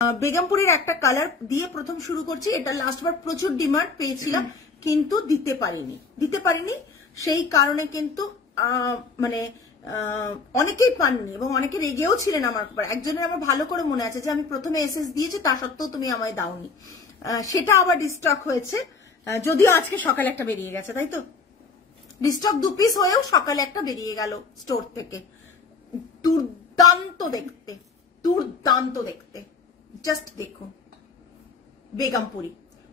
বেগমপুরের একটা কালার দিয়ে প্রথম শুরু করছি। এটা লাস্টবার প্রচুর ডিমান্ড পেয়েছিলাম কিন্তু দিতে পারিনি সেই কারণে কিন্তু মানে অনেকেই পাননি এবং অনেকে রেগেও ছিলেন আমার উপর। একজনের আমার ভালো করে মনে আছে যে আমি প্রথমে এসএস দিয়েছি তা সত্ত্বেও তুমি আমায় দাওনি, সেটা আবার ডিস্টক হয়েছে। যদিও আজকে সকালে একটা বেরিয়ে গেছে, তাই তো ডিস্টক 2 পিস হয়েও সকালে একটা বেরিয়ে গেল স্টোর থেকে। দুর্দান্ত দেখতে জাস্ট দেখুন। বেগমপুরি,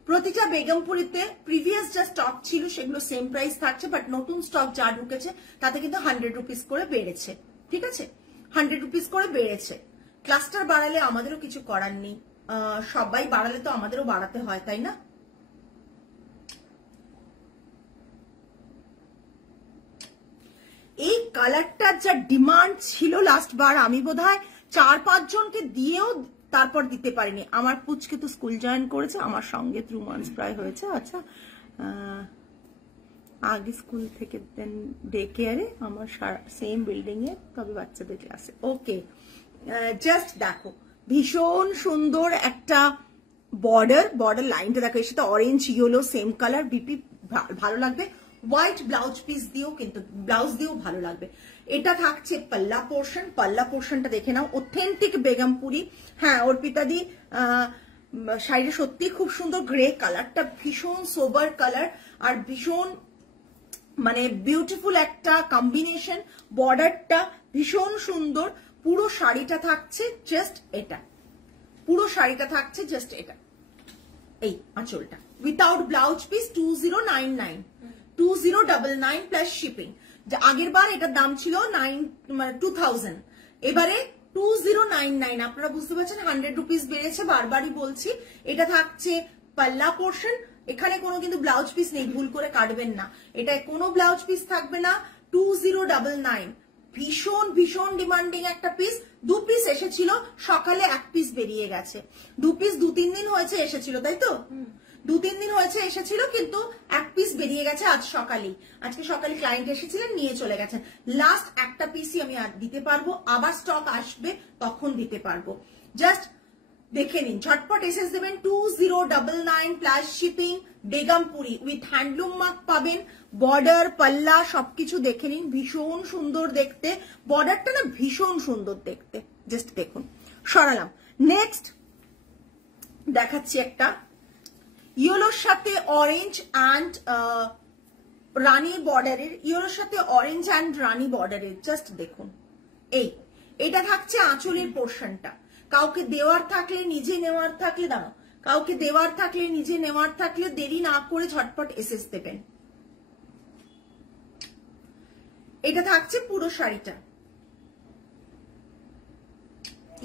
প্রতিটা বেগমপুরিতে প্রিভিয়াস যা স্টক ছিল সেগুলো সেম প্রাইস থাকছে, বাট নতুন স্টক যা ঢুকেছে তাতে কিন্তু 100 রুপিস করে বেড়েছে। ঠিক আছে, 100 রুপিস করে বেড়েছে। ক্লাস্টার বাড়ালে আমাদেরও কিছু করার নেই, সবাই বাড়ালে তো আমাদেরও বাড়াতে হয়, তাই না? এই কালারটার যা ডিমান্ড ছিল লাস্ট বার, আমি বোধহয় 4-5 জনকে দিয়েও তারপর দিতে পারিনি। আমার পুচকে তো স্কুল জয়েন করেছে আমার সঙ্গে, 2 মান্থস প্রায় হয়েছে। আচ্ছা, আগে স্কুল থেকে দেন ডে কেয়ারে, আমার সেম বিল্ডিং এ, তবে বাচ্চাদের ক্লাসে। ওকে, জাস্ট দেখো ভীষণ সুন্দর একটা বর্ডার লাইনটা দেখো, এর সাথে orange yellow same colour, BP ভালো লাগবে। হোয়াইট ব্লাউজ পিস দিয়েও কিন্তু ব্লাউজ দিয়েও ভালো লাগবে। এটা থাকছে পাল্লা পোর্শনটা দেখে নাও, অথেন্টিক বেগমপুরি। হ্যাঁ, অর্পিতাদি শাড়িটা সত্যি খুব সুন্দর, গ্রে কালারটা ভীষণ সোবার কালার আর ভীষণ মানে বিউটিফুল একটা কম্বিনেশন। বর্ডারটা ভীষণ সুন্দর। পুরো শাড়িটা থাকছে জাস্ট এটা, এই আঁচলটা without blouse piece 2099 plus shipping. আগের বার এটার দাম ছিল 2000, এবারে 2099। আপনারা বুঝতে পারছেন 100 রুপিস বেড়েছে, বারবারই বলছি। এটা থাকছে পাল্লা পোর্শন, এখানে কোনো কিন্তু ব্লাউজ পিস নেই, ভুল করে কাটবেন না, এটায় কোনো ব্লাউজ পিস থাকবে না। 2099 ভীষণ ডিমান্ডিং একটা পিস। 2 পিস এসেছিল সকালে, 1 পিস বেরিয়ে গেছে। 2 পিস 2-3 দিন হয়েছে এসেছিল, তাই তো 2-3 দিন হয়েছে এসেছিল, কিন্তু 1 পিস বেরিয়ে গেছে আজ সকালেই। আজকে সকালে ক্লায়েন্ট এসেছিলেন, নিয়ে চলে গেছেন। লাস্ট একটা পিসই আমি আর দিতে পারবো, আবার স্টক আসবে তখন দিতে পারবো। জাস্ট দেখে নিন, ঝটপট এসএস দেবেন। 2099 plus shipping. Begumpuri with handloom mark পাবেন। বর্ডার পাল্লা সবকিছু দেখে নিন, ভীষণ সুন্দর দেখতে। বর্ডারটা না ভীষণ সুন্দর দেখতে, জাস্ট দেখুন। সরালাম। নেক্সট দেখাচ্ছি একটা ইয়েলোর সাথে অরেঞ্জ অ্যান্ড রানী বর্ডারের, ইয়েলোর সাথে অরেঞ্জ অ্যান্ড রানী বর্ডারের। জাস্ট দেখুন, এটা থাকছে আঁচলের পোর্শনটা। কাউকে দেওয়ার থাকলে, নিজে নেওয়ার থাকলে, দাঁড়াও, কাউকে দেওয়ার থাকলে, নিজে নেওয়ার থাকলে দেরি না করে ঝটপট এসএস দেবেন। এটা থাকছে পুরো শাড়িটা,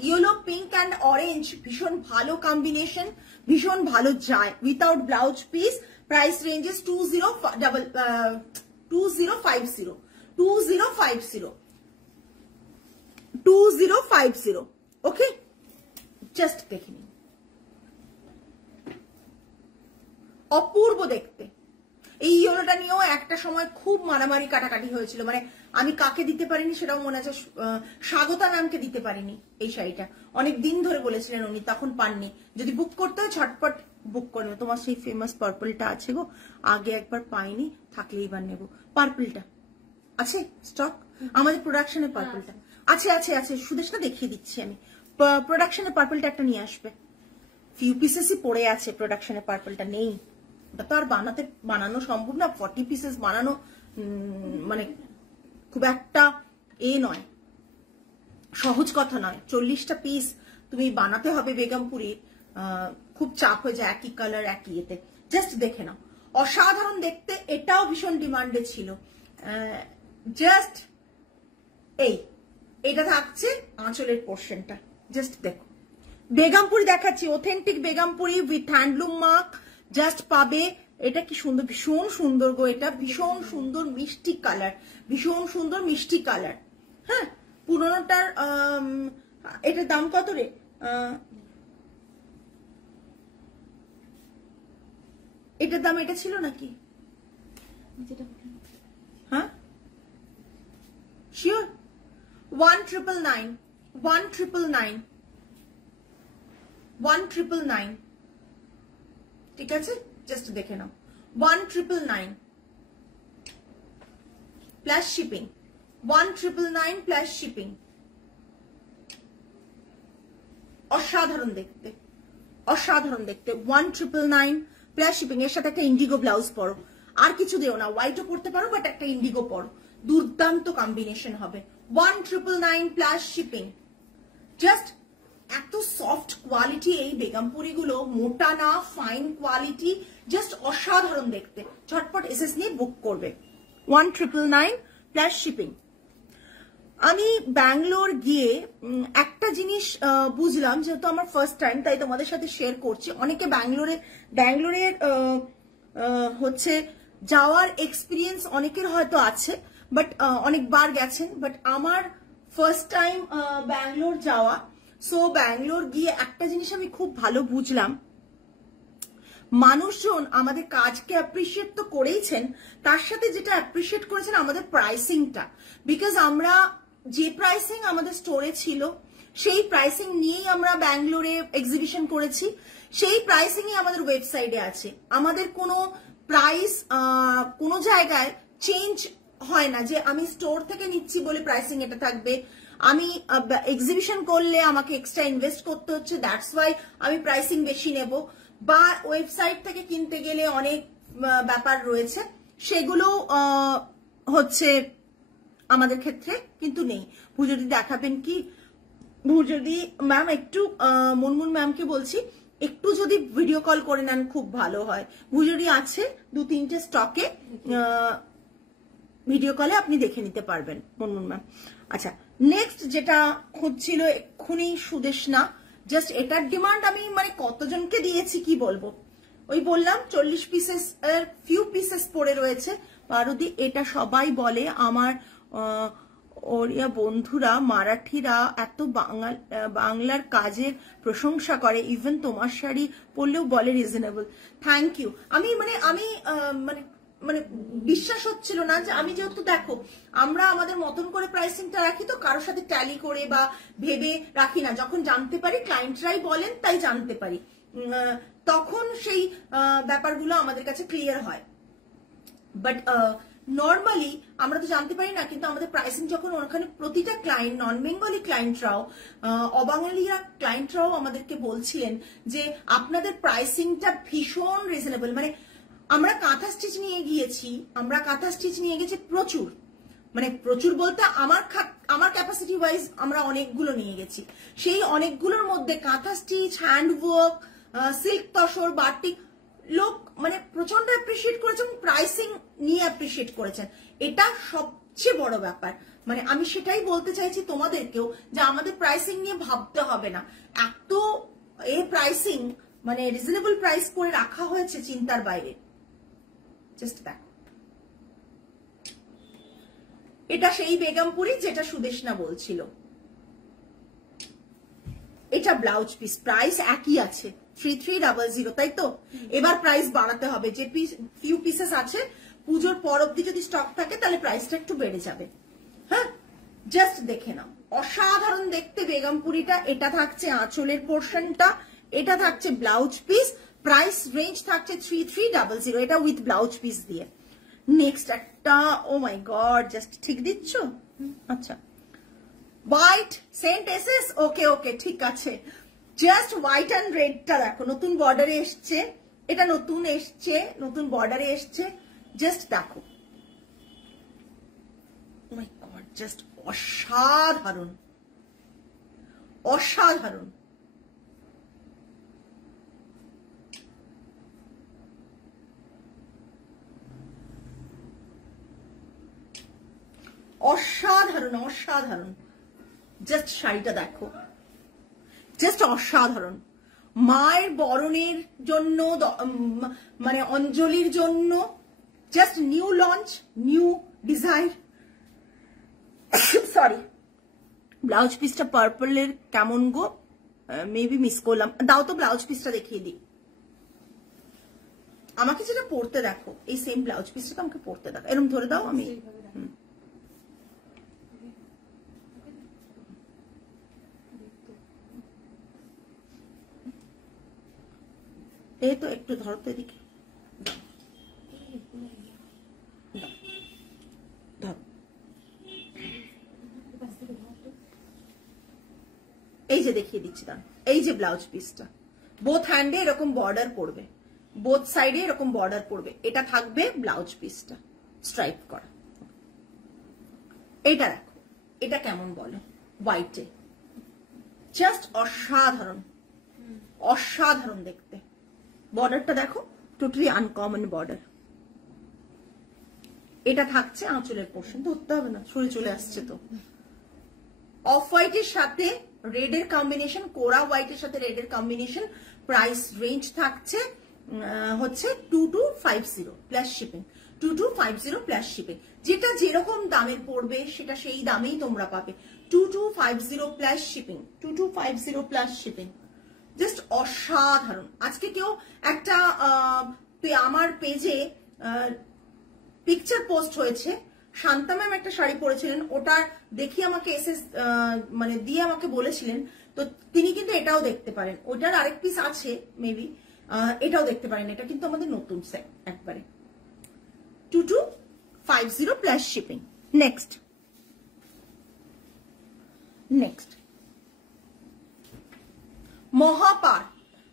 ইয়েলো পিঙ্ক অ্যান্ড অরেঞ্জ, ভীষণ ভালো কম্বিনেশন, ভীষণ ভালো যায়। Without blouse piece, price ranges 2050। ওকে, জাস্ট দেখে নিন, অপূর্ব দেখতে। এই ইয়েলোটা নিয়েও একটা সময় খুব মারামারি কাটাকাটি হয়েছিল, মানে আমি কাকে দিতে পারিনি সেটাও মনে আছে। স্বাগতা ম্যামকে দিতে পারিনি এই শাড়িটা, অনেক দিন ধরে বলেছিলেন উনি, তখন পাননি। যদি বুক করতে হয় ঝটপট বুক করবে। তোমার সেই ফেমাস পার্পলটা আছে গো, আগে একবার পাইনি, থাকলে এবার নেবো। পার্পলটা আছে স্টক আমাদের প্রোডাকশনের, পার্পলটা আছে। সুদেশটা দেখিয়ে দিচ্ছি আমি। প্রোডাকশনের পার্পলটা একটা নিয়ে আসবে, ফিউ পিসেসই পড়ে আছে, প্রোডাকশনের পার্পলটা নেই। ওটা তো আর বানানো সম্ভব না, 40 পিসেস বানানো মানে খুব একটা নয়, সহজ কথা নয়। 40টা পিস তুমি বানাতে হবে বেগমপুরি, খুব চাপ হয়ে যায় একই কালার একই এতে। জাস্ট দেখে নাও, অসাধারণ দেখতে। এটাও ভীষণ ডিমান্ডে ছিল। জাস্ট এটা থাকছে আঁচলের পোর্শনটা, জাস্ট দেখো। বেগমপুরি দেখাচ্ছি, authentic Begumpuri with handloom mark. Just পাবে। এটা কি সুন্দর, ভীষণ সুন্দর গো, এটা ভীষণ সুন্দর মিষ্টি কালার। হ্যাঁ, পুরোনোটার এটার দাম কত রে? এটার দাম এটা ছিল নাকি? হ্যাঁ, শিওর 1999। 1999, ঠিক আছে, জাস্ট দেখে নাও 1999 প্লাস শিপিং, 1999 প্লাস শিপিং। অসাধারণ দেখতে, অসাধারণ দেখতে। 1999 প্লাস শিপিং, এর সাথে একটা ইন্ডিগো ব্লাউজ পরো, আর কিছু দিও না, হোয়াইটও পরতে পারো বাট একটা ইন্ডিগো পরো, দুর্দান্ত কম্বিনেশন হবে। 1999 প্লাস শিপিং। জাস্ট এত সফট কোয়ালিটি এই বেগমপুরি গুলো, মোটা না, ফাইন কোয়ালিটি, জাস্ট অসাধারণ দেখতে। ঝটপট এসএস নিয়ে বুক করবে। 1999 প্লাস শিপিং। আমি ব্যাঙ্গালোর গিয়ে একটা জিনিস বুঝলাম, যেহেতু আমার ফার্স্ট টাইম তাই তোমাদের সাথে শেয়ার করছি। অনেকে ব্যাঙ্গালোরের হচ্ছে যাওয়ার এক্সপিরিয়েন্স অনেকের হয়তো আছে, বাট অনেকবার গেছেন, বাট আমার ফার্স্ট টাইম ব্যাঙ্গালোর যাওয়া। সো ব্যাঙ্গালোর গিয়ে একটা জিনিস আমি খুব ভালো বুঝলাম, মানুষজন আমাদের কাজকে অ্যাপ্রিসিয়েট তো করেইছেন, তার সাথে যেটা অ্যাপ্রিসিয়েট করেছেন আমাদের প্রাইসিংটা। বিকজ আমরা যে প্রাইসিং আমাদের স্টোরে ছিল সেই প্রাইসিং নিয়েই আমরা ব্যাঙ্গালোরে এক্সিবিশন করেছি, সেই প্রাইসিংই আমাদের ওয়েবসাইটে আছে। আমাদের কোনো প্রাইস কোনো জায়গায় চেঞ্জ হয় না যে আমি স্টোর থেকে নিচ্ছি বলে প্রাইসিং এটা থাকবে, আমি এক্সিবিশন করলে আমাকে এক্সট্রা ইনভেস্ট করতে হচ্ছে, দ্যাটস ওয়াই আমি প্রাইসিং বেশি নেব, বা ওয়েবসাইট থেকে কিনতে গেলে অনেক ব্যাপার রয়েছে, সেগুলো হচ্ছে আমাদের ক্ষেত্রে কিন্তু নেই। ভুজদি দেখাবেন কি? ভুজদি ম্যাম একটু মুনমুন ম্যামকে বলছি একটু যদি ভিডিও কল করে নেন খুব ভালো হয়। ভুজদি আছে 2-3টে স্টকে, ভিডিও কলে আপনি দেখে নিতে পারবেন মুনমুন ম্যাম। আচ্ছা, নেক্সট যেটা খুঁজছিল এক্ষুনি সুদেশনা, জাস্ট এটার ডিমান্ড আমি মানে কতজনকে দিয়েছি কি বলবো, ওই বললাম 40 পিসেস এর ফিউ পিসেস পড়ে রয়েছে। পারদি এটা সবাই বলে, আমার ওরিয়া বন্ধুরা মারাঠিরা এত বাংলার কাজের প্রশংসা করে, ইভেন তোমার শাড়ি পরলেও বলে রিজনেবল। Thank you. আমি মানে বিশ্বাস হচ্ছিল না যে আমি, যেহেতু দেখো আমরা আমাদের মতন করে প্রাইসিংটা রাখি, তো কারোর সাথে ট্যালি করে বা ভেবে রাখি না, যখন জানতে পারি ক্লায়েন্টরাই বলেন তাই জানতে পারি, তখন সেই ব্যাপারগুলো আমাদের কাছে ক্লিয়ার হয়। বাট নর্মালি আমরা তো জানতে পারি না, কিন্তু আমাদের প্রাইসিং যখন ওখানে প্রতিটা ক্লায়েন্ট, নন বেঙ্গলি ক্লায়েন্টরাও, অবাঙালিরা ক্লায়েন্টরাও আমাদেরকে বলছিলেন যে আপনাদের প্রাইসিংটা ভীষণ রিজনেবল। মানে আমরা কাঁথা স্টিচ নিয়ে গেছি প্রচুর, মানে প্রচুর বলতে আমার ক্যাপাসিটি ওয়াইজ আমরা অনেকগুলো নিয়ে গেছি, সেই অনেকগুলোর মধ্যে কাঁথা stitch, handwork, silk tussar, batik লোক মানে প্রচন্ড অ্যাপ্রিসিয়েট করেছেন, প্রাইসিং নিয়ে অ্যাপ্রিসিয়েট করেছেন, এটা সবচেয়ে বড় ব্যাপার। মানে আমি সেটাই বলতে চাইছি তোমাদেরকেও, যে আমাদের প্রাইসিং নিয়ে ভাবতে হবে না, এত এই প্রাইসিং মানে রিজনেবল প্রাইস করে রাখা হয়েছে চিন্তার বাইরে। জাস্ট দেখো, এটা সেই বেগমপুরি যেটা সুদেশনা বলছিল। এটা ব্লাউজ পিস, প্রাইস একই আছে 3300, তাই তো? এবার প্রাইস বাড়াতে হবে, যে ফিউ পিসেস আছে, পুজোর পর অব্দি যদি স্টক থাকে তাহলে প্রাইসটা একটু বেড়ে যাবে। হ্যাঁ, জাস্ট দেখে নাও, অসাধারণ দেখতে বেগমপুরিটা। এটা থাকছে আঁচলের পোর্শনটা, এটা থাকছে ব্লাউজ পিস, প্রাইস রেঞ্জ থাকছে 3300, এটা উইথ ব্লাউজ পিস দিয়ে। নেক্সট একটা, ও মাই গড, জাস্ট ঠিক দিচ্ছ? আচ্ছা, হোয়াইট সেন্ট এসেস, ওকে ওকে ঠিক আছে। জাস্ট হোয়াইট অ্যান্ড রেডটা দেখো, নতুন বর্ডারে এসছে, এটা নতুন এসছে, নতুন বর্ডারে এসছে, জাস্ট দেখো, ও মাই গড, জাস্ট অসাধারণ, অসাধারণ। অসাধারণ অসাধারণ, জাস্ট শাড়িটা দেখো, জাস্ট অসাধারণ। মায়ের বরণের জন্য, মানে অঞ্জলির জন্য just new launch, new design. Sorry, blouse পিসটা পার্পলের কেমন গো, মেবি মিস করলাম, দাও তো ব্লাউজ পিসটা দেখিয়ে দিই। আমাকে যেটা পরতে দেখো, এই সেম ব্লাউজ পিসটা আমাকে পরতে দেখো, এরকম ধরে দাও, আমি এই তো একটু ধরো তো এদিকে, এই যে দেখিয়ে দিচ্ছি দাঁড়ান, এই যে ব্লাউজ পিসটা বোথ হ্যান্ডে এরকম বর্ডার পড়বে, বোথ সাইডে এরকম বর্ডার পড়বে, এটা থাকবে ব্লাউজ পিসটা স্ট্রাইপ করা। এটা দেখো, এটা কেমন বলো হোয়াইটে, জাস্ট অসাধারণ, অসাধারণ দেখতে। বর্ডারটা দেখো, টোটালি আনকমন বর্ডার। এটা থাকছে আঁচলের পোর্শন, ধরতে হবে না, সরে চলে আসছে তো। অফ হোয়াইটের সাথে রেডের কম্বিনেশন, কোরা হোয়াইটের সাথে রেডের কম্বিনেশন। প্রাইস রেঞ্জ থাকছে হচ্ছে 2250 প্লাস শিপিং, 2250 প্লাস শিপিং। যেটা যেরকম দামের পড়বে সেটা সেই দামেই তোমরা পাবে। 2250 plus shipping, 2250 plus shipping. Just অসাধারণ। আজকে কেউ একটা আমার পেজে পিকচার পোস্ট হয়েছে, শান্তা ম্যাম একটা শাড়ি পরেছিলেন, ওটা দেখিয়ে আমাকে মানে দিয়ে আমাকে বলেছিলেন, তো তিনি কিন্তু এটাও দেখতে পারেন, ওটার আরেক পিস আছে মেবি, এটাও দেখতে পারেন। এটা কিন্তু আমাদের নতুন সেট একবারে। 2250 প্লাস শিপিং। নেক্সট মহাপার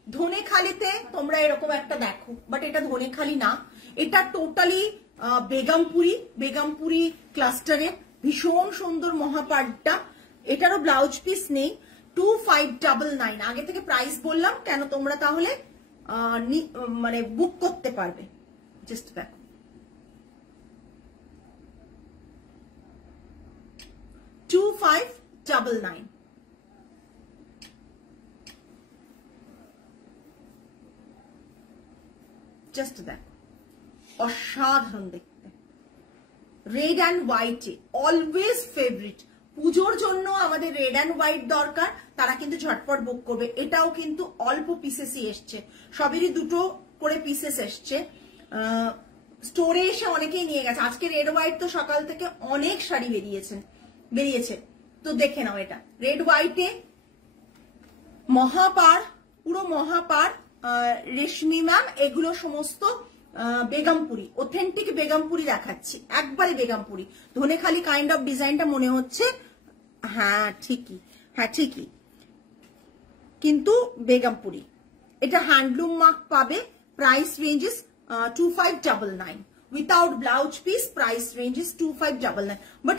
ধনেখালিতে তোমরা এরকম একটা দেখো, বাট এটা ধনেখালি না, এটা টোটালি বেগমপুরি ক্লাস্টারে ভীষণ সুন্দর মহাপারটা। এটারও ব্লাউজ পিস নেই। 2599 আগে থেকে প্রাইস বললাম কেন, তোমরা তাহলে মানে বুক করতে পারবে। জাস্ট দেখো, $2599। জাস্ট দেখো, অসাধারণ দেখতে। রেড অ্যান্ড হোয়াইটে অলওয়েজ ফেভারিট। পুজোর জন্য আমাদের রেড অ্যান্ড হোয়াইট দরকার, তারা কিন্তু ঝটপট বুক করবে। এটাও কিন্তু অল্প পিসেসই এসছে, সবেরই দুটো করে পিসেস এসছে। স্টোরে এসে অনেকেই নিয়ে গেছে। আজকে রেড হোয়াইট তো সকাল থেকে অনেক শাড়ি বেরিয়েছে, তো দেখে নাও। এটা রেড হোয়াইটে মহাপার, পুরো মহাপার। রেশমি ম্যাম এগুলো সমস্ত বেগমপুরি, অথেন্টিক বেগমপুরি দেখাচ্ছি, একবারে বেগমপুরি। ধনেখালি কাইন্ড অফ ডিজাইনটা মনে হচ্ছে, হ্যাঁ ঠিকই, কিন্তু বেগমপুরি। এটা হ্যান্ডলুম মার্ক পাবে। Price ranges 2599 without blouse piece. Price ranges 2599। But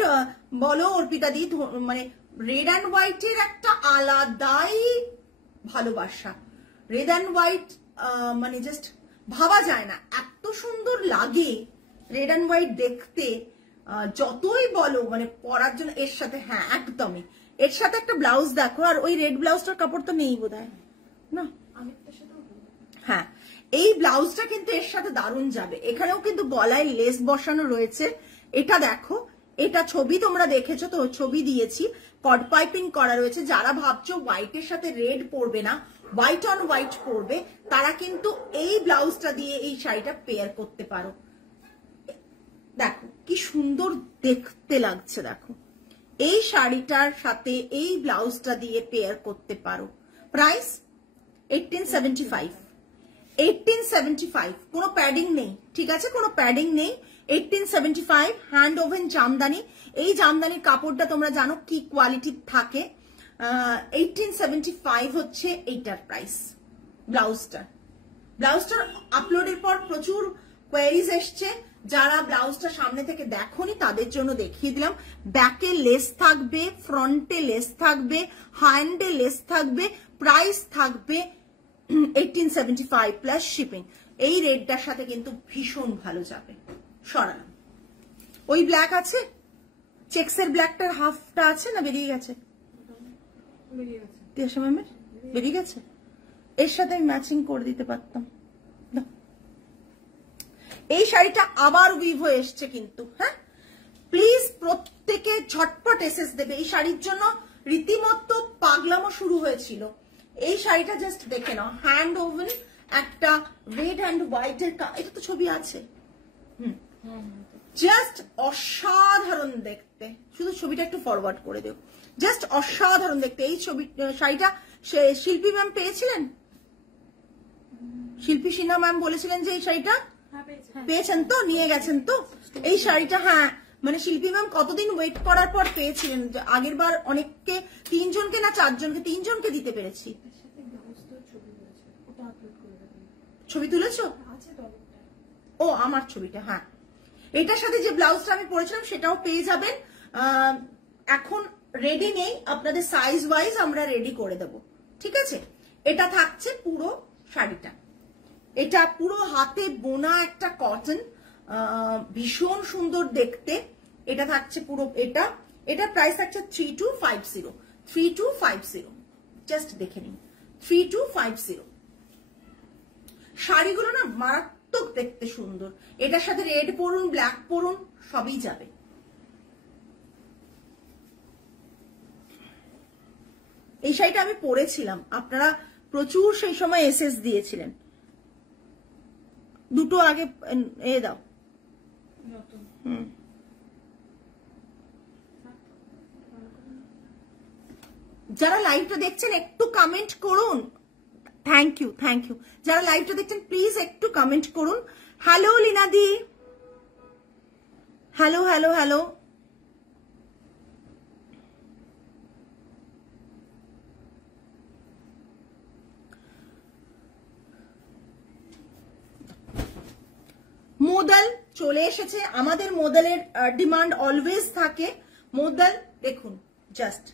বলো অর্পিতা দি, মানে রেড অ্যান্ড হোয়াইটের একটা আলাদাই ভালোবাসা। রেড অ্যান্ড হোয়াইট মানে জাস্ট ভাবা যায় না, এত সুন্দর লাগে রেড অ্যান্ড হোয়াইট দেখতে। যতই বলো মানে পরার জন্য এর সাথে, হ্যাঁ একদমই, এর সাথে একটা ব্লাউজ দেখো। আর ওই রেড ব্লাউজটার কাপড় তো নেই বোধহয় না, হ্যাঁ এই ব্লাউজটা কিন্তু এর সাথে দারুণ যাবে। এখানেও কিন্তু গলায় লেস বসানো রয়েছে। এটা দেখো, এটা ছবি তোমরা দেখেছো তো, ছবি দিয়েছি, কড পাইপিং করা রয়েছে। যারা ভাবছো হোয়াইটের সাথে রেড পরবে না, হোয়াইট অন হোয়াইট পরবে, তারা কিন্তু এই ব্লাউজটা দিয়ে এই শাড়িটা পেয়ার করতে পারো। দেখো কি সুন্দর দেখতে লাগছে, দেখো এই শাড়িটার সাথে এই ব্লাউজটা দিয়ে পেয়ার করতে পারো। প্রাইস 1875। কোনো প্যাডিং নেই, ঠিক আছে, কোনো প্যাডিং নেই। 1875 হ্যান্ড ওভেন জামদানি। এই জামদানির কাপড়টা তোমরা জানো কি কোয়ালিটির থাকে। 1875 হচ্ছে এইটার প্রাইস। ব্লাউজটার আপলোডের পর প্রচুর কোয়েরিজ এসছে। যারা ব্লাউজটা সামনে থেকে দেখোনি তাদের জন্য দেখিয়ে দিলাম। ব্যাকে লেস থাকবে, ফ্রন্টে লেস থাকবে, হ্যান্ডে লেস থাকবে। প্রাইস থাকবে 1875 প্লাস শিপিং। এই রেডটার সাথে কিন্তু ভীষণ ভালো যাবে। সরালাম। ওই ব্ল্যাক আছে, চেক্সের ব্ল্যাকটার হাফটা আছে না বেরিয়ে গেছে? তিয়াশা ম্যামের বেরিয়ে গেছে। এর সাথে আমি ম্যাচিং করে দিতে পারতাম। এই শাড়িটা আবার উইভ হয়ে এসছে কিন্তু, হ্যাঁ প্লিজ প্রত্যেকে ঝটপট এসএস দেবে। এই শাড়ির জন্য রীতিমতো পাগলামো শুরু হয়েছিল। এই শাড়িটা জাস্ট দেখে নাও, হ্যান্ড ওভেন একটা রেড অ্যান্ড হোয়াইট এর, এটা তো ছবি আছে, জাস্ট অসাধারণ দেখতে। শুধু ছবিটা একটু ফরওয়ার্ড করে দেও, জাস্ট অসাধারণ দেখতে। এই ছবি শাড়িটা শিল্পী ম্যাম পেয়েছিলেন, শিল্পী সিনহা ম্যাম বলেছিলেন যে এই শাড়িটা পেয়েছেন তো, নিয়ে গেছেন তো এই শাড়িটা। হ্যাঁ মানে শিল্পী ম্যাম কতদিন ওয়েট করার পর পেয়েছিলেন। আগের বার অনেককে, 3 জনকে না 4 জনকে, 3 জনকে দিতে পেরেছি। ছবি তুলেছো? ও আমার ছবিটা, হ্যাঁ এটার সাথে যে ব্লাউজটা আমি পরেছিলাম সেটাও পেয়ে যাবেন। এখন রেডি নেই, আপনাদের সাইজ ওয়াইজ আমরা রেডি করে দেব, ঠিক আছে। এটা থাকছে পুরো শাড়িটা, এটা পুরো হাতে বোনা একটা কটন, ভীষণ সুন্দর দেখতে। এটা থাকছে পুরো, এটা প্রাইস থাকছে 3250, 3250, জাস্ট দেখে নিন 3250। শাড়িগুলো না মারাত্মক দেখতে সুন্দর, এটার সাথে রেড পরুন, ব্ল্যাক পরুন, সবই যাবে। এই শাড়িটা আমি পরেছিলাম, আপনারা প্রচুর সেই সময় এসএস দিয়েছিলেন। দুটো আগে এ দাও। যারা লাইভটা দেখছেন একটু কমেন্ট করুন, থ্যাংক ইউ, থ্যাংক ইউ। যারা লাইভটা দেখছেন প্লিজ একটু কমেন্ট করুন। হ্যালো লীনাদি, হ্যালো হ্যালো হ্যালো। মোদাল চলে এসেছে, আমাদের মোদালের ডিমান্ড অলওয়েজ থাকে। মোদাল দেখুন, জাস্ট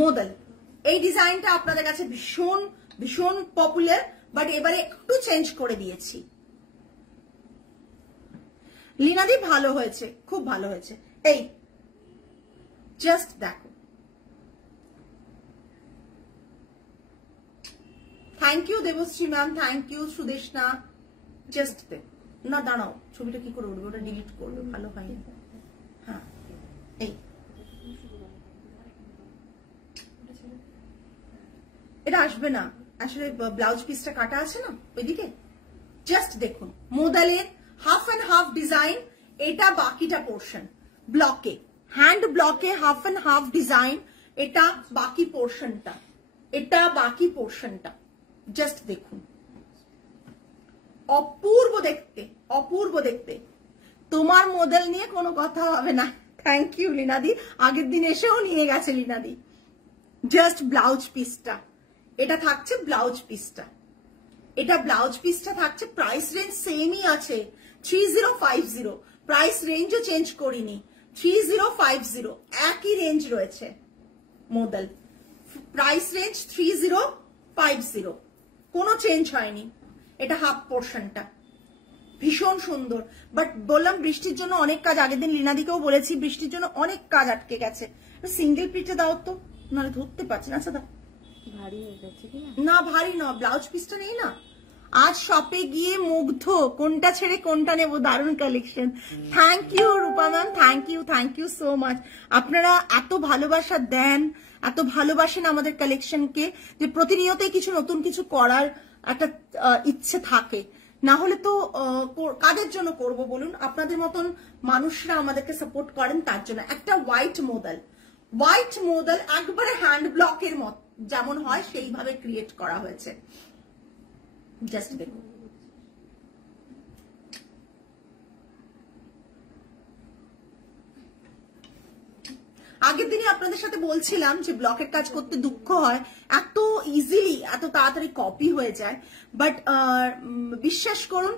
মোদাল এই ডিজাইনটা আপনাদের কাছে ভীষণ ভীষণ পপুলার, বাট এবারে একটু চেঞ্জ করে দিয়েছি। লীনাদি ভালো হয়েছে, খুব ভালো হয়েছে। এই জাস্ট দেখো, thank you Debashree ma'am, thank you Sudeshna. Just না দাঁড়াও, ছবিটা কি করে উঠবে, ওটা ডিলিট করবে, ভালো হয়নি। হ্যাঁ এই এটা আসবে না, আসলে ব্লাউজ পিসটা কাটা আছে না ওইদিকে। জাস্ট দেখুন, মোদালের হাফ অ্যান্ড হাফ ডিজাইন, এটা বাকিটা পোর্শন ব্লকে, হ্যান্ড ব্লকে হাফ অ্যান্ড হাফ ডিজাইন, এটা বাকি পোর্শনটা, এটা বাকি পোর্শনটা। জাস্ট দেখুন, অপূর্ব দেখতে, অপূর্ব দেখতে। তোমার মডেল নিয়ে কোনো কথা হবে না। থ্যাংক ইউ লীনাদি, আগের দিন এসেও নিয়ে গেছে লীনাদি। জাস্ট ব্লাউজ পিসটা, এটা থাকছে ব্লাউজ পিসটা, এটা ব্লাউজ পিসটা থাকছে। প্রাইস রেঞ্জ সেমই আছে 3050, প্রাইস রেঞ্জও চেঞ্জ করিনি, 3050 একই রেঞ্জ রয়েছে। মডেল প্রাইস রেঞ্জ 3050, কোনো চেঞ্জ হয়নি। এটা হাফ পোর্শনটা ভীষণ সুন্দর, বাট বললাম বৃষ্টির জন্য অনেক কাজ, আগের দিন লীনাদিকেও বলেছি বৃষ্টির জন্য অনেক কাজ আটকে গেছে। সিঙ্গেল প্রিটে দাও তো, নাহলে ধরতে পারছি না। আচ্ছা দাও, ভারী হয়ে যাচ্ছে না, ভারী না, ব্লাউজ পিসটা নেই না। আজ শপে গিয়ে মুগ্ধ, কোনটা ছেড়ে কোনটা নেব, দারুণ collection. Thank you Rupa ma'am, thank you, thank you so much. আপনারা এত ভালোবাসা দেন, এত ভালোবাসেন আমাদের কালেকশনকে, যে প্রতিনিয়তই কিছু নতুন কিছু করার একটা ইচ্ছে থাকে। না হলে তো কাদের জন্য করব বলুন, আপনাদের মতন মানুষরা আমাদেরকে সাপোর্ট করেন তার জন্য। একটা হোয়াইট মোদাল, হোয়াইট মোদাল একবারে হ্যান্ড ব্লকের মত যেমন হয় সেইভাবে ক্রিয়েট করা হয়েছে। জাস্ট দেখুন, আগের দিনে আপনাদের সাথে বলছিলাম যে ব্লকের কাজ করতে দুঃখ হয়, এত ইজিলি এত তাড়াতাড়ি কপি হয়ে যায়। বাট বিশ্বাস করুন,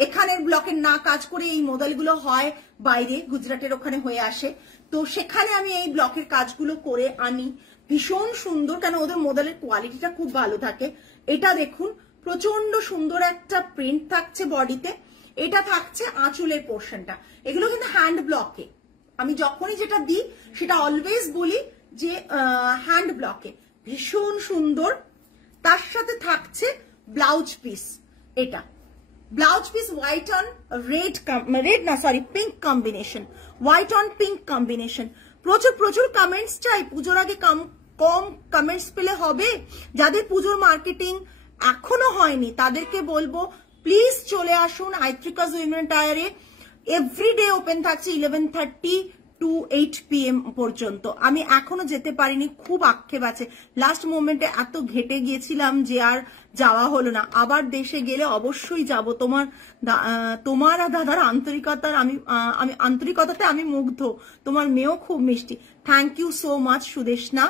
এখানের ব্লকের না কাজ করে এই মডেলগুলো হয় বাইরে, গুজরাটের ওখানে হয়ে আসে, তো সেখানে আমি এই ব্লকের কাজগুলো করে আনি। ভীষণ সুন্দর, কেন ওদের মডেলের কোয়ালিটিটা খুব ভালো থাকে। এটা দেখুন, প্রচন্ড সুন্দর একটা প্রিন্ট থাকছে বডিতে, এটা থাকছে আঁচলের পোর্শনটা। এগুলো কিন্তু হ্যান্ড ব্লকে, আমি যখনই যেটা দিই সেটা অলওয়েজ বলি যে হ্যান্ড ব্লকে, ভীষণ সুন্দর। তার সাথে থাকছে ব্লাউজ পিস, এটা blouse piece white on red, red না sorry pink combination, white on pink combination. প্রচুর প্রচুর কমেন্টস চাই, পুজোর আগে কম কমেন্টস পেলে হবে। যাদের পুজোর মার্কেটিং এখনো হয়নি তাদেরকে বলবো প্লিজ চলে আসুন আইত্রিকাস উইমেন টায়ারে। এভরিডে ওপেন থাকছে 11:30 টু 8 PM পর্যন্ত। আমি এখনো যেতে পারিনি, খুব আক্ষেপ আছে। লাস্ট মোমেন্টে এত ঘেটে গিয়েছিলাম যে আর যাওয়া হলো না। আবার দেশে গেলে অবশ্যই যাব। তোমার আর দাদার আন্তরিকতাতে আমি মুগ্ধ। তোমার মেয়েও খুব মিষ্টি। Thank you so much Sudeshna.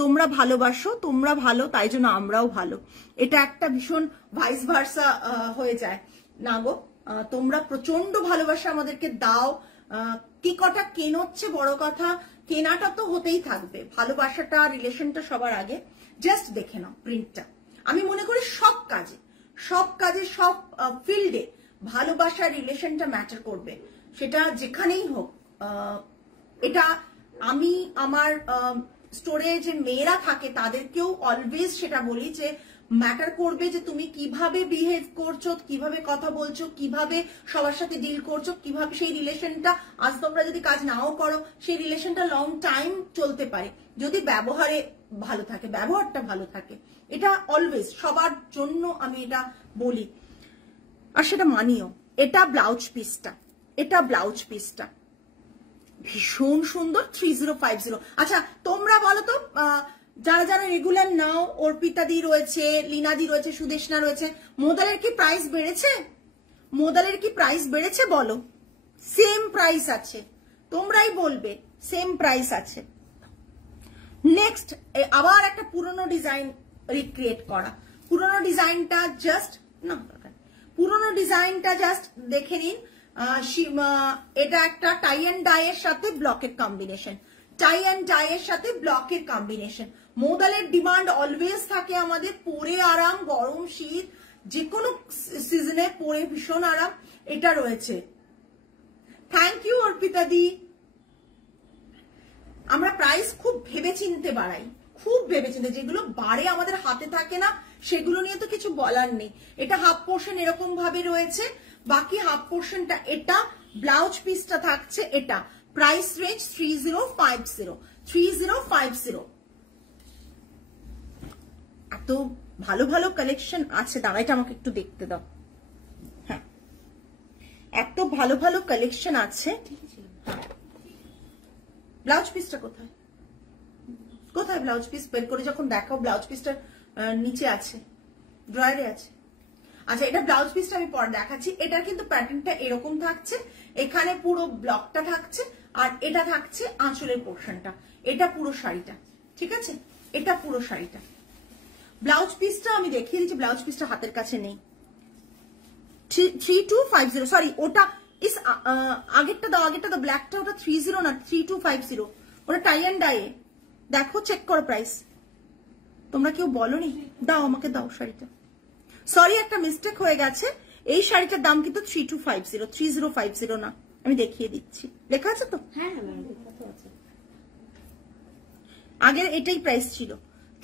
তোমরা ভালোবাসো, তোমরা ভালো, তাই জন্য আমরাও ভালো। এটা একটা ভীষণ ভাইস ভার্সা হয়ে যায় না গো। তোমরা প্রচন্ড ভালোবাসা আমাদেরকে দাও। কি কটা কেনোচ্ছে বড় কথা, কেনাটা তো হতেই থাকবে, ভালোবাসাটা রিলেশনটা সবার আগে। জাস্ট দেখে নাও প্রিন্টটা। আমি মনে করি সব কাজে সব ফিল্ডে ভালোবাসা রিলেশনটা ম্যাটার করবে, সেটা যেখানেই হোক। এটা আমি আমার স্টোরে যে মেয়েরা থাকে তাদেরকেও অলওয়েজ সেটা বলি যে ম্যাটার করবে যে তুমি কিভাবে বিহেভ করছো, কিভাবে কথা বলছো, কিভাবে সবার সাথে ডিল করছো, কিভাবে সেই রিলেশনটা, আজ তোমরা যদি কাজ নাও করো সেই রিলেশনটা লং টাইম চলতে পারে যদি ব্যবহারে ভালো থাকে, ব্যবহারটা ভালো থাকে। এটা অলওয়েজ সবার জন্য আমি এটা বলি, আর সেটা মানিও। এটা ব্লাউজ পিসটা ভীষণ সুন্দর, 3050। আচ্ছা তোমরা বলো তো, যারা যারা রেগুলার নাও, অর্পিতা দি রয়েছে, লীনা দি রয়েছে, সুদেশনা রয়েছে, মোদালের কি প্রাইস বেড়েছে? বলো। সেম প্রাইস আছে, তোমরাই বলবে সেম প্রাইস আছে। নেক্সট আবার একটা পুরনো ডিজাইন রিক্রিয়েট করা। পুরনো ডিজাইনটা জাস্ট দেখে নিন। এটা একটা টাই অ্যান্ড ডাই এর সাথে ব্লকের কম্বিনেশন। মোদালের ডিমান্ড অলওয়েজ থাকে আমাদের, পরে আরাম, গরম শীত যে কোনো সিজনে পরে ভীষণ আরাম। এটা রয়েছে। থ্যাংক ইউ অর্পিতা দি। আমরা প্রাইস খুব ভেবেচিন্তে বাড়াই, যেগুলো বাড়ে আমাদের হাতে থাকে না সেগুলো নিয়ে তো কিছু বলার নেই। এটা হাফ পোর্শন এরকম ভাবে রয়েছে, বাকি হাফ পোর্শনটা এটা। ব্লাউজ পিসটা থাকছে এটা। Price range 3050। এত ভালো ভালো কালেকশন আছে, দাঁড়া এটা আমাকে একটু দেখতে দাও। হ্যাঁ, এত ভালো ভালো কালেকশন আছে। ব্লাউজ পিসটা কোথায় ব্লাউজ পিস বের করে যখন দেখাও, ব্লাউজ পিসটা নিচে আছে, ড্রয়ারে আছে। আচ্ছা এটা ব্লাউজ পিসটা আমি পরে দেখাচ্ছি। এটা কিন্তু প্যাটার্নটা এরকম থাকছে, এখানে পুরো ব্লকটা থাকছে, আর এটা থাকছে আঁচলের পোর্শনটা। এটা পুরো শাড়িটা, ঠিক আছে? এটা পুরো শাড়িটা। ব্লাউজ পিসটা আমি দেখিয়ে দিচ্ছি, ব্লাউজ পিসটা হাতের কাছে নেই। 3250, সরি ওটা আগেরটা দাও, ব্ল্যাকটা, ওটা 30 না 3250, ওটা টাই অ্যান্ড ডাই। দেখো, চেক করো প্রাইস। তোমরা কেউ বলনি? দাও আমাকে, দাও শাড়িটা। সরি একটা মিস্টেক হয়ে গেছে, এই শাড়িটার দাম কিন্তু 3250, 3050 না। আমি দেখিয়ে দিচ্ছি, লেখা আছে তো? হ্যাঁ আছে। আগের এটাই প্রাইস ছিল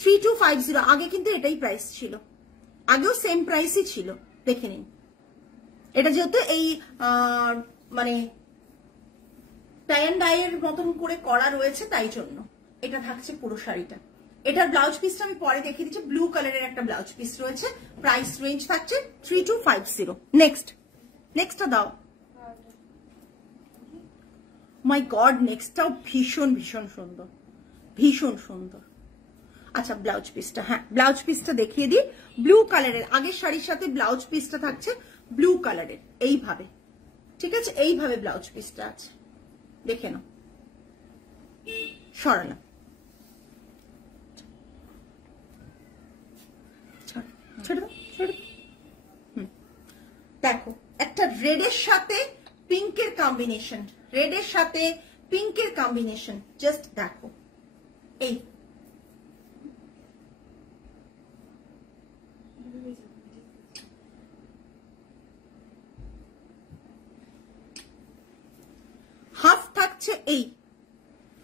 3250, আগে কিন্তু এটাই প্রাইস ছিল, আগেও সেম প্রাইসই ছিল, দেখে নিন। এটা যেহেতু এই মানে টাই অ্যান্ড ডাই এর মতন করে করা রয়েছে, তাই জন্য এটা থাকছে পুরো শাড়িটা। এটার ব্লাউজ পিসটা আমি পরে দেখিয়ে দিচ্ছি। ব্লু কালারের একটা ব্লাউজ পিস রয়েছে, প্রাইস রেঞ্জ থাকছে 3250। নেক্সটটা দাও। মাই গড, নেক্সটটাও ভীষণ সুন্দর। আচ্ছা ব্লাউজ পিসটা, হ্যাঁ ব্লাউজ পিসটা দেখিয়ে দিই। ব্লু কালারের, আগের শাড়ির সাথে ব্লাউজ পিসটা থাকছে ব্লু কালারের, এইভাবে, ঠিক আছে? এইভাবে ব্লাউজ পিসটা আছে, দেখে নাও। সরালাম, ছেড়ে দাও। দেখো একটা রেডের সাথে পিঙ্কের কম্বিনেশন, জাস্ট দেখো। এই হাফ থাকছে, এই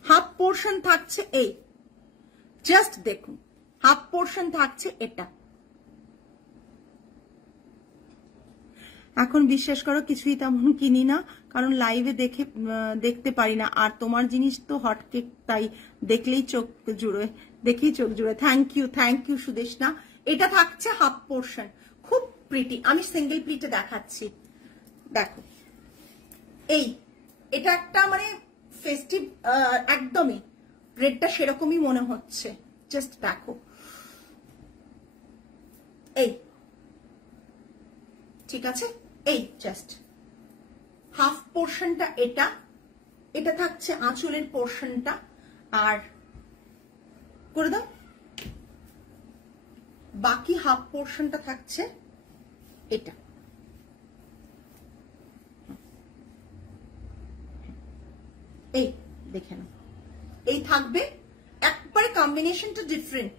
হাফ পোর্শন থাকছে, এই জাস্ট দেখুন, হাফ পোর্শন থাকছে এটা। এখন বিশ্বাস করো কিছুই তেমন কিনি না, কারণ লাইভে দেখতে পারি না, আর তোমার জিনিস তো হটকেক, তাই দেখলেই চোখ জুড়ে। Thank you Sudeshna. এটা থাকছে হাফ পোর্শন, খুব প্রিটি। আমি সিঙ্গেল প্লিটে দেখাচ্ছি, দেখো। এটা একটা মানে ফেস্টিভ একদমই রেডটা সেরকমই মনে হচ্ছে। জাস্ট দেখো, এই ঠিক আছে, এই জাস্ট হাফ পোর্শনটা এটা, এটা থাকছে আঁচলের পোর্শনটা, আর করে দাও বাকি হাফ পোর্শনটা থাকছে এটা। এই দেখে নাও, এই থাকবে একবারে কম্বিনেশনটা ডিফারেন্ট।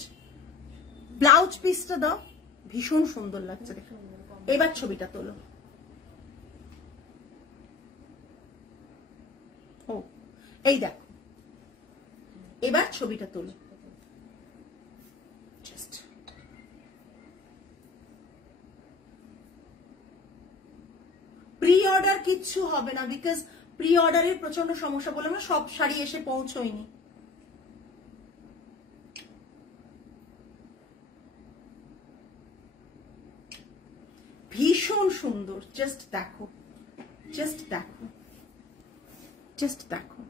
ব্লাউজ পিসটা দাও, ভীষণ সুন্দর লাগছে দেখো। এবার ছবিটা তোলো। ও এই দেখো, এবার ছবিটা তোলো। জাস্ট প্রি অর্ডার কিচ্ছু হবে না, বিকজ প্রি অর্ডারের প্রচন্ড সমস্যা, বলে আমরা সব শাড়ি এসে পৌঁছয়নি। ভীষণ সুন্দর, জাস্ট দেখো, জাস্ট দেখো, জাস্ট দেখো,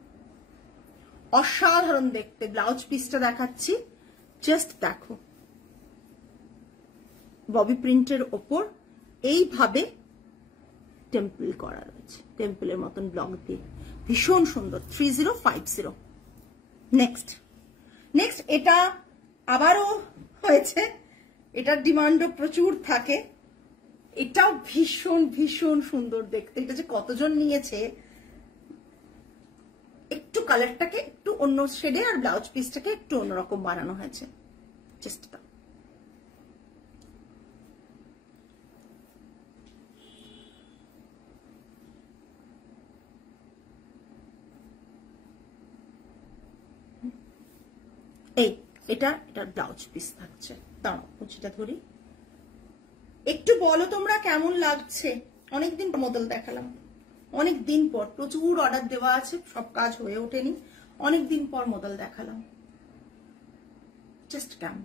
অসাধারণ দেখতে। ব্লাউজ পিসটা দেখাচ্ছি, জাস্ট দেখো, ববি প্রিন্টের ওপর এইভাবে টেম্পল করা রয়েছে, টেম্পলের মতন ব্লক দিয়ে, ভীষণ সুন্দর। 3050। নেক্সট নেক্সট এটা আবারও হয়েছে, এটার ডিমান্ডও প্রচুর থাকে। এটাও ভীষণ ভীষণ সুন্দর দেখতে। এটা যে কতজন নিয়েছে, একটু কালারটাকে একটু অন্য শেডে আর ব্লাউজ পিসটাকে একটু অন্যরকম বানানো হয়েছে। জাস্ট এই এটার ব্লাউজ পিস থাকছে। দাঁড়াও কুচিটা ধরি, একটু বলো তোমরা কেমন লাগছে। অনেকদিন মডেল দেখালাম, অনেকদিন পর, প্রচুর অর্ডার দেওয়া আছে, সব কাজ হয়ে ওঠেনি, অনেকদিন পর মডেল দেখালাম। জাস্ট কেমন,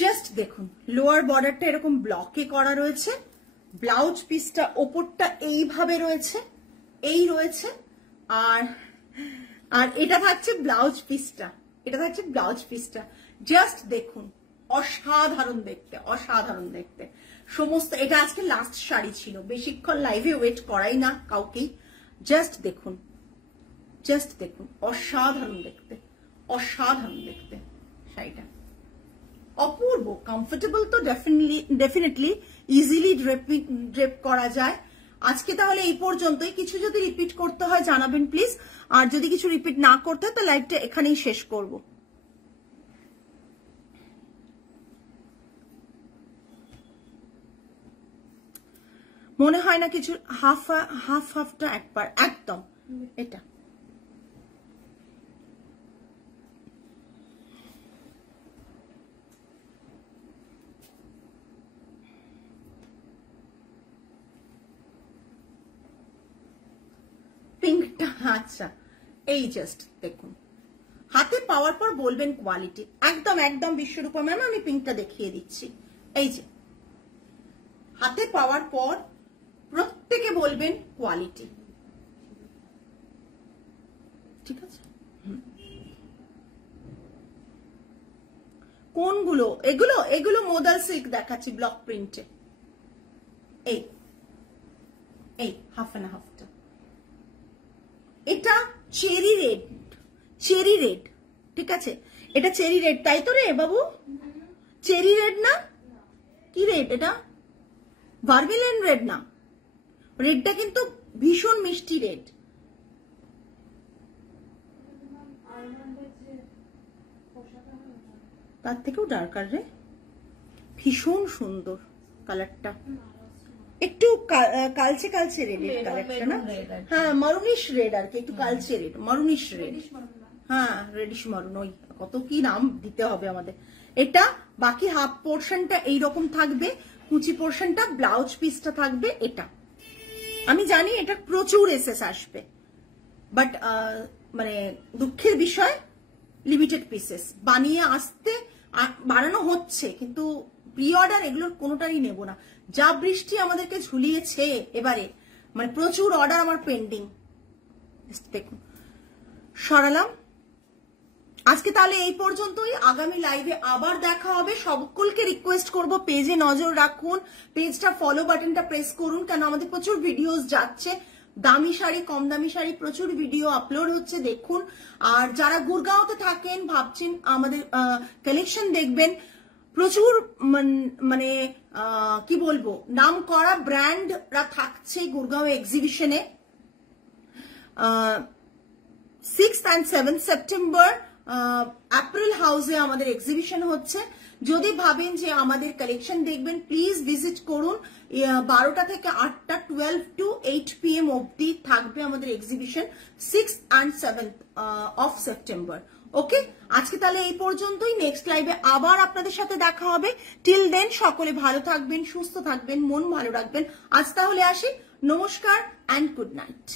জাস্ট দেখুন, লোয়ার বর্ডারটা এরকম ব্লকে করা রয়েছে, ব্লাউজ পিসটা ওপরটা এইভাবে রয়েছে, এই রয়েছে, আর আর এটা থাকছে ব্লাউজ পিসটা, এটা থাকছে ব্লাউজ পিসটা। জাস্ট দেখুন, অসাধারণ দেখতে, অসাধারণ দেখতে সমস্ত। এটা আজকে লাস্ট শাড়ি ছিল, বেশিক্ষণ লাইভে ওয়েট করাই না কাউকেই। জাস্ট দেখুন, জাস্ট দেখুন, অসাধারণ দেখতে, অসাধারণ দেখতে শাড়িটা, অপূর্ব কমফোর্টেবল। তো ডেফিনেটলি ইজিলি ড্রেপ করা যায়। আজকে তাহলে এই পর্যন্তই। কিছু যদি রিপিট করতে হয় জানাবেন প্লিজ, আর যদি কিছু রিপিট না করতে হয় তাহলে লাইভটা এখানেই শেষ করব। মনে হয় না কিছু, হাফটা একবার একদম। এটা পিঙ্কটা, আচ্ছা এই জাস্ট দেখুন, হাতে পাওয়ার পর বলবেন কোয়ালিটি। একদম একদম বিশ্বরূপা ম্যাম, আমি পিঙ্কটা দেখিয়ে দিচ্ছি। এই যে হাতে পাওয়ার পর প্রত্যেকে বলবেন কোয়ালিটি, ঠিক আছে। কোনগুলো? এগুলো এগুলো মোদাল সিল্ক দেখাচ্ছি ব্লক প্রিন্টে। এই এই হাফ এন্ড হাফটা, এটা চেরি রেড, চেরি রেড, ঠিক আছে। এটা চেরি রেড, তাই তো রে বাবু? চেরি রেড না, কি রেড এটা? ভার্মিলিয়ন রেড না, রেডটা কিন্তু ভীষণ মিষ্টি রেড। তার থেকেও ডার্কার রে, ভীষণ সুন্দর কালারটা, একটু কালচে কালচে রেডের কালারটা না? হ্যাঁ, মারুনিশ রেড আর কি, একটু কালচে রেড, মারুনিশ রেড। হ্যাঁ, রেডিশ মারুন, ওই কত কি নাম দিতে হবে আমাদের। এটা বাকি হাফ পোর্শনটা এইরকম থাকবে, কুচি পোর্শনটা, ব্লাউজ পিসটা থাকবে এটা। আমি জানি এটা প্রচুর এসএস আসবে, বাট মানে দুঃখের বিষয় লিমিটেড পিসেস বানিয়ে আসতে, বানানো হচ্ছে কিন্তু প্রি অর্ডার এগুলোর কোনোটারই নেব না। যা বৃষ্টি আমাদেরকে ঝুলিয়েছে এবারে, মানে প্রচুর অর্ডার আমার পেন্ডিং। দেখুন সরালাম। আজকে তাহলে এই পর্যন্তই, আগামী লাইভে আবার দেখা হবে। সকলকে রিকোয়েস্ট করব পেজে নজর রাখুন, পেজটা ফলো বাটনটা প্রেস করুন, কেন আমাদের প্রচুর ভিডিওস যাচ্ছে, দামি শাড়ি কম দামি শাড়ি প্রচুর ভিডিও আপলোড হচ্ছে, দেখুন। আর যারা গুরগাঁওতে থাকেন ভাবছেন আমাদের কালেকশন দেখবেন, প্রচুর মানে কি বলবো নাম করা ব্র্যান্ডরা থাকছে গুরগাঁও এক্সিবিশনে। 6th and 7th September April হাউসে আমাদের এক্সিবিশন হচ্ছে। যদি ভাবেন যে আমাদের কালেকশন দেখবেন, প্লিজ ভিজিট করুন। 12টা থেকে 8টা, 12 to 8 PM অবধি থাকবে আমাদের exhibition 6th and 7th of September. Okay, আজকে তাহলে এই পর্যন্তই। নেক্সট লাইভে আবার আপনাদের সাথে দেখা হবে। টিল দেন সকলে ভালো থাকবেন, সুস্থ থাকবেন, মন ভালো রাখবেন। আজ তাহলে আসি, নমস্কার অ্যান্ড গুড নাইট।